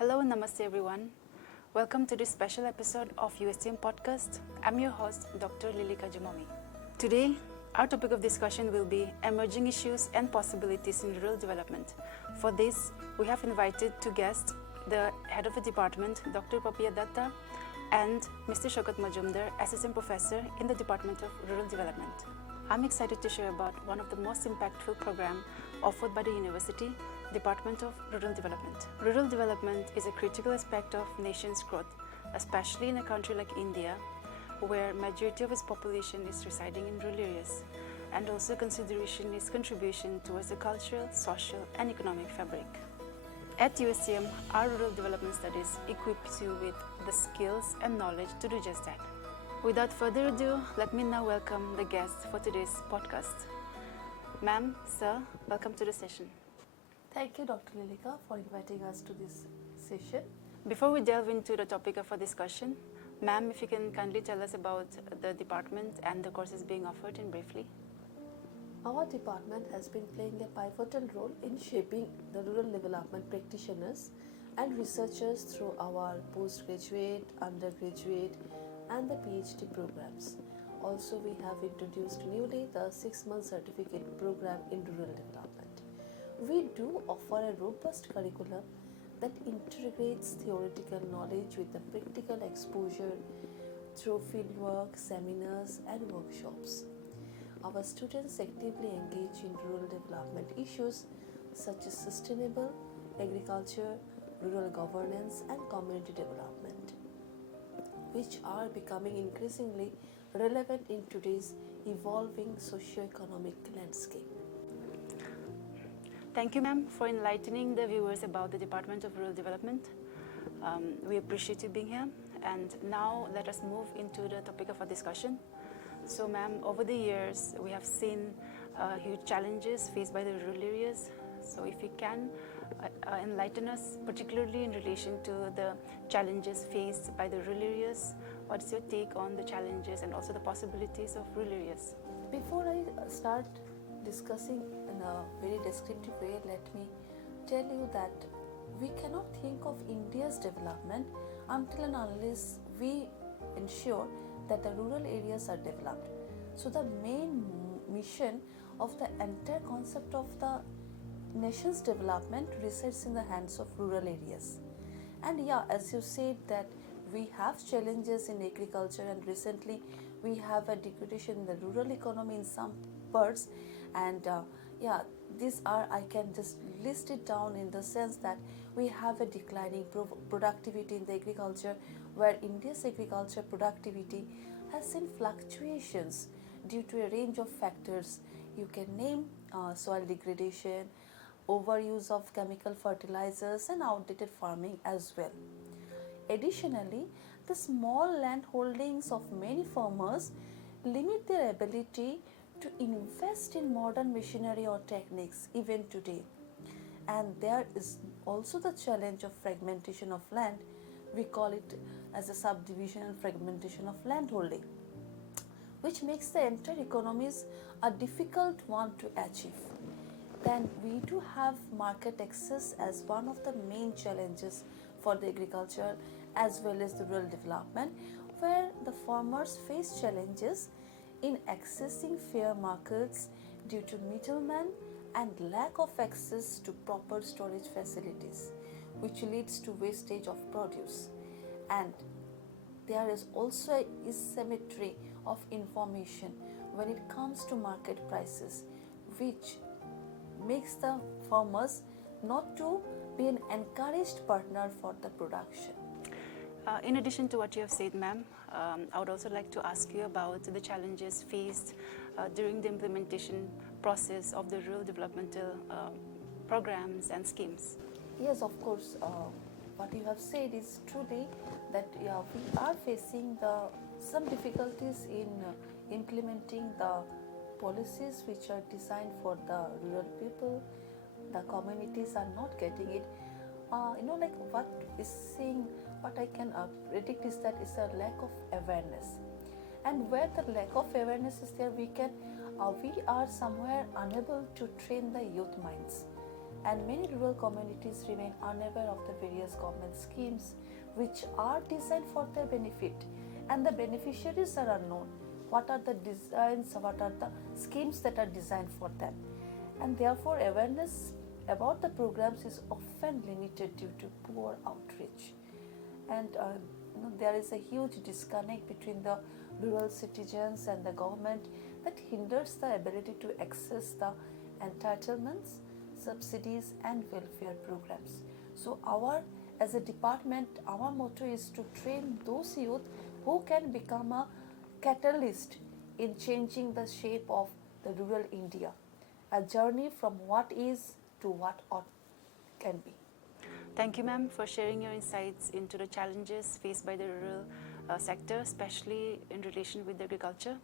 Hello, namaste everyone. Welcome to this special episode of USTM Podcast. I'm your host, Dr. Lilika Zhimomi. Today, our topic of discussion will be emerging issues and possibilities in rural development. For this, we have invited two guests, the head of the department, Dr. Papiya Dutta, and Mr. Saikat Majumdar, assistant professor in the Department of Rural Development. I'm excited to share about one of the most impactful programs offered by the university, Department of Rural Development. Rural development is a critical aspect of nation's growth, especially in a country like India, where majority of its population is residing in rural areas, and also consideration is contribution towards the cultural, social, and economic fabric. At USTM, our rural development studies equips you with the skills and knowledge to do just that. Without further ado, let me now welcome the guests for today's podcast. Ma'am, sir, welcome to the session. Thank you, Dr. Lilika, for inviting us to this session. Before we delve into the topic of our discussion, ma'am, if you can kindly tell us about the department and the courses being offered in briefly. Our department has been playing a pivotal role in shaping the rural development practitioners and researchers through our postgraduate, undergraduate, and the PhD programs. Also, we have introduced newly the 6-month certificate program in rural development. We do offer a robust curriculum that integrates theoretical knowledge with the practical exposure through fieldwork, seminars, and workshops. Our students actively engage in rural development issues such as sustainable agriculture, rural governance, and community development, which are becoming increasingly relevant in today's evolving socio-economic landscape. Thank you, ma'am, for enlightening the viewers about the Department of Rural Development. We appreciate you being here. And now let us move into the topic of our discussion. So, ma'am, over the years, we have seen huge challenges faced by the rural areas. So, if you can enlighten us, particularly in relation to the challenges faced by the rural areas, what's your take on the challenges and also the possibilities of rural areas? Before I start discussing in a very descriptive way, let me tell you that we cannot think of India's development until and unless we ensure that the rural areas are developed. So the main mission of the entire concept of the nation's development resides in the hands of rural areas. And yeah, as you said that we have challenges in agriculture, and recently we have a degradation in the rural economy in some parts, and these are, I can just list it down in the sense that we have a declining productivity in the agriculture, where India's agriculture productivity has seen fluctuations due to a range of factors. You can name soil degradation, overuse of chemical fertilizers, and outdated farming as well. Additionally, the small land holdings of many farmers limit their ability to invest in modern machinery or techniques even today. And there is also the challenge of fragmentation of land. We call it as a subdivision and fragmentation of land holding, which makes the entire economies a difficult one to achieve. Then we do have market access as one of the main challenges for the agriculture as well as the rural development, where the farmers face challenges in accessing fair markets due to middlemen and lack of access to proper storage facilities, which leads to wastage of produce. And there is also an asymmetry of information when it comes to market prices, which makes the farmers not to be an encouraged partner for the production. In addition to what you have said, ma'am, I would also like to ask you about the challenges faced during the implementation process of the rural developmental programs and schemes. Yes, of course. What you have said is truly that we are facing some difficulties in implementing the policies which are designed for the rural people. The communities are not getting it. What I can predict is that it's a lack of awareness, and where the lack of awareness is there, we are somewhere unable to train the youth minds. and many rural communities remain unaware of the various government schemes which are designed for their benefit, and the beneficiaries are unknown. What are the designs, what are the schemes that are designed for them, and therefore awareness about the programs is often limited due to poor outreach. And there is a huge disconnect between the rural citizens and the government that hinders the ability to access the entitlements, subsidies and welfare programs. So as a department, our motto is to train those youth who can become a catalyst in changing the shape of the rural India, a journey from what is to what ought can be. Thank you, ma'am, for sharing your insights into the challenges faced by the rural sector, especially in relation with agriculture.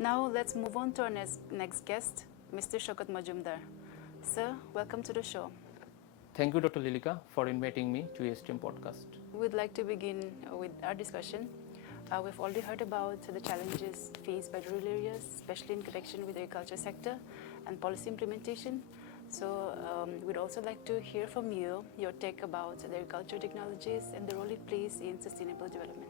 Now, let's move on to our next guest, Mr. Saikat Majumdar. Sir, welcome to the show. Thank you, Dr. Lilika, for inviting me to USTM Podcast. We'd like to begin with our discussion. We've already heard about the challenges faced by rural areas, especially in connection with the agriculture sector and policy implementation. So we'd also like to hear from you your take about the agriculture technologies and the role it plays in sustainable development.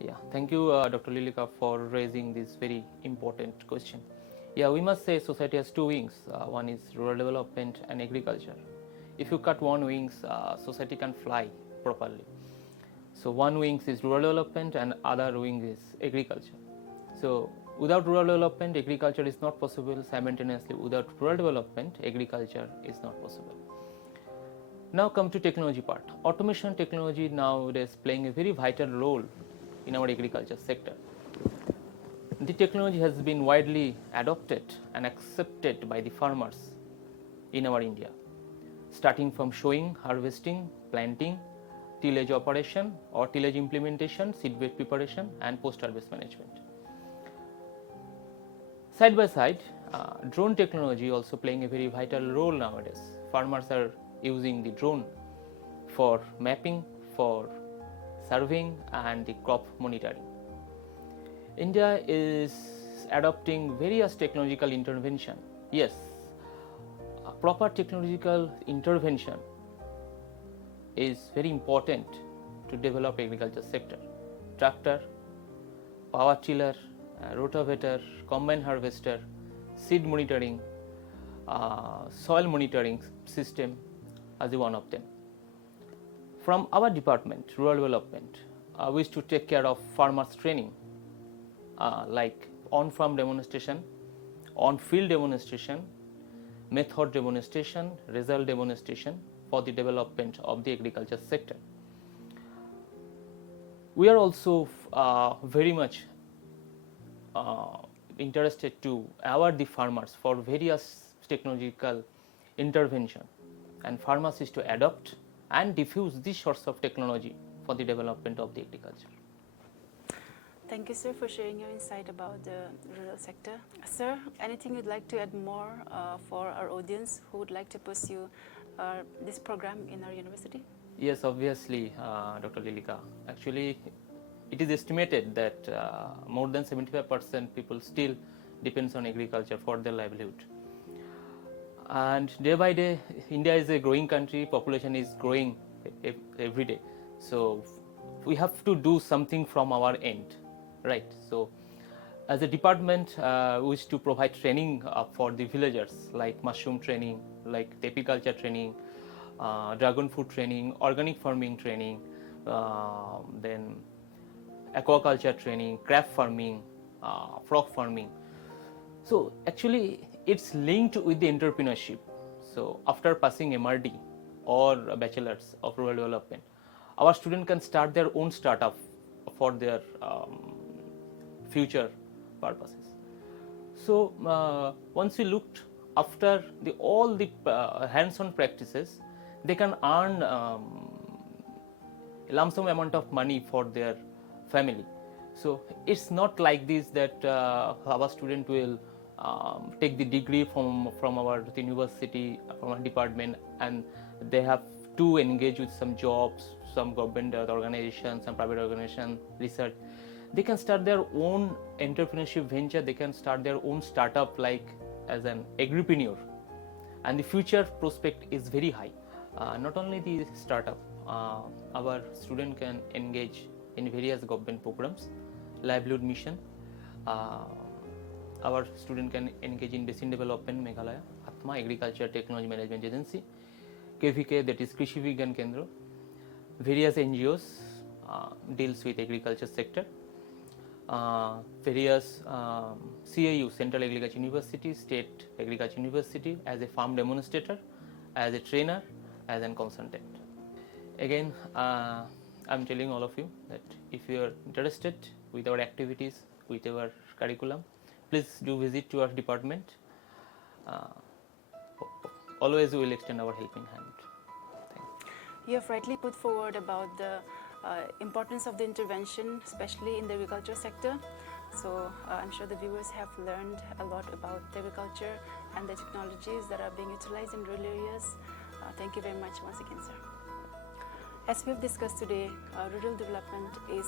Yeah, thank you, Dr. Lilika, for raising this very important question. Yeah, we must say society has two wings. One is rural development and agriculture. If you cut one wing, society can fly properly. So one wing is rural development and other wing is agriculture. So without rural development, agriculture is not possible. Simultaneously, without rural development, agriculture is not possible. Now come to technology part. Automation technology nowadays playing a very vital role in our agriculture sector. The technology has been widely adopted and accepted by the farmers in our India, starting from sowing, harvesting, planting, tillage operation or tillage implementation, seedbed preparation and post-harvest management. Side by side, drone technology also playing a very vital role nowadays. Farmers are using the drone for mapping, for surveying and the crop monitoring. India is adopting various technological intervention. Yes, a proper technological intervention is very important to develop agriculture sector. Tractor, power tiller, rotavator, combine harvester, seed monitoring, soil monitoring system as one of them. From our department, rural development, we used to take care of farmers training, like on-farm demonstration, on-field demonstration, method demonstration, result demonstration for the development of the agriculture sector. We are also very much interested to aware the farmers for various technological intervention, and farmers is to adopt and diffuse these sorts of technology for the development of the agriculture. Thank you, sir, for sharing your insight about the rural sector. Sir, anything you'd like to add more for our audience who would like to pursue this program in our university? Yes, obviously, Dr. Lilika. Actually, it is estimated that more than 75% people still depends on agriculture for their livelihood. And day by day, India is a growing country, population is growing every day. So we have to do something from our end, right? So as a department, we wish to provide training for the villagers, like mushroom training, like apiculture training, dragon fruit training, organic farming training, then aquaculture training, crab farming, frog farming. So actually it's linked with the entrepreneurship. So after passing MRD or a bachelor's of rural development, our student can start their own startup for their future purposes. So once we looked after all the hands-on practices, they can earn a lump sum amount of money for their family. So it's not like this that our student will take the degree from our university, from our department, and they have to engage with some jobs, some government organizations, some private organization, research. They can start their own entrepreneurship venture, they can start their own startup like as an agripreneur. and the future prospect is very high. Not only the startup, our student can engage in various government programs, livelihood mission. Our student can engage in basin development, Meghalaya, Atma, Agriculture Technology Management Agency, KVK, that is Krishi Vigyan Kendra. Various NGOs deals with agriculture sector. Various CAU, Central Agriculture University, State Agriculture University, as a farm demonstrator, as a trainer, as a consultant. Again, I'm telling all of you that if you are interested with our activities, with our curriculum, please do visit to our department. Always we will extend our helping hand. Thank you. You have rightly put forward about the importance of the intervention, especially in the agriculture sector. So I'm sure the viewers have learned a lot about the agriculture and the technologies that are being utilized in rural areas. Thank you very much once again, sir. As we have discussed today, rural development is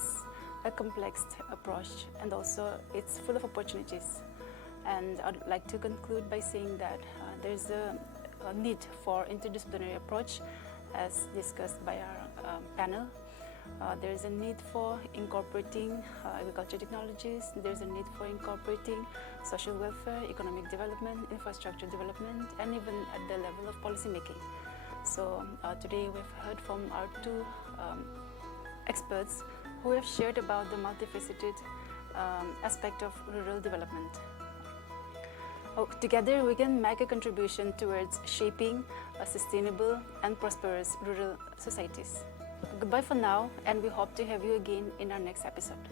a complex approach, and also it's full of opportunities. And I'd like to conclude by saying that there's a need for interdisciplinary approach, as discussed by our panel. There's a need for incorporating agriculture technologies. There's a need for incorporating social welfare, economic development, infrastructure development, and even at the level of policy making. So today we've heard from our two experts who have shared about the multifaceted aspect of rural development. Together we can make a contribution towards shaping a sustainable and prosperous rural societies. Goodbye for now, and we hope to have you again in our next episode.